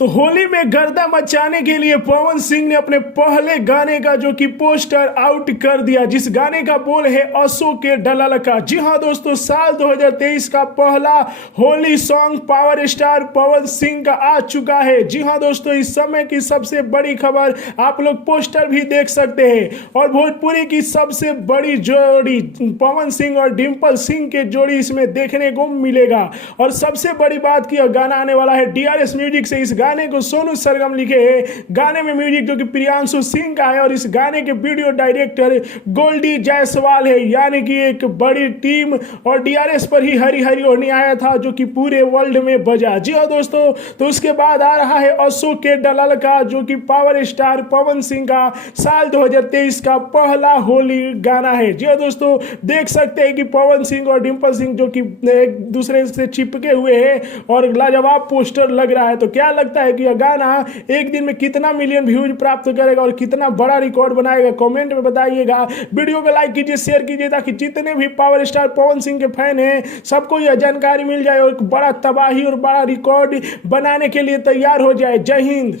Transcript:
तो होली में गर्दा मचाने के लिए पवन सिंह ने अपने पहले गाने का जो कि पोस्टर आउट कर दिया, जिस गाने का बोल है असो के डलाल का। जी हाँ दोस्तों, साल 2023 का पहला Holi song power star Pawan Singh का आ चुका है। जी हाँ दोस्तों, इस समय की सबसे बड़ी खबर, आप लोग पोस्टर भी देख सकते हैं। और भोजपुरी की सबसे बड़ी जोड़ी पवन सिंह और डिम्पल सिंह के जोड़ी इसमें देखने को मिलेगा। और सबसे बड़ी बात की, गाना आने वाला है DRS म्यूजिक से। इस गाने को सोनू सरगम लिखे हैं। गाने में म्यूजिक जो कि प्रियांशु सिंह का है और इस गाने के वीडियो डायरेक्टर गोल्डी जायसवाल है, यानी कि एक बड़ी टीम। और DRS पर ही हरी हरी ओढ़नी आया था जो कि पूरे वर्ल्ड में बजा। जी हाँ दोस्तों, तो उसके बाद आ रहा है अशोक के डलाल का, जो कि पावर स्टार पवन सिंह का साल 2023 का पहला होली गाना है। जी हाँ दोस्तों, देख सकते हैं कि पवन सिंह और डिम्पल सिंह जो कि एक दूसरे से चिपके हुए हैं और लाजवाब पोस्टर लग रहा है। तो क्या लगता है कि यह गाना एक दिन में कितना मिलियन व्यूज प्राप्त करेगा और कितना बड़ा रिकॉर्ड बनाएगा, कमेंट में बताइएगा। वीडियो को लाइक कीजिए, शेयर कीजिए, ताकि जितने भी पावर स्टार पवन सिंह के फैन हैं सबको यह जानकारी मिल जाए और एक बड़ा तबाही और बड़ा रिकॉर्ड बनाने के लिए तैयार हो जाए। जय हिंद।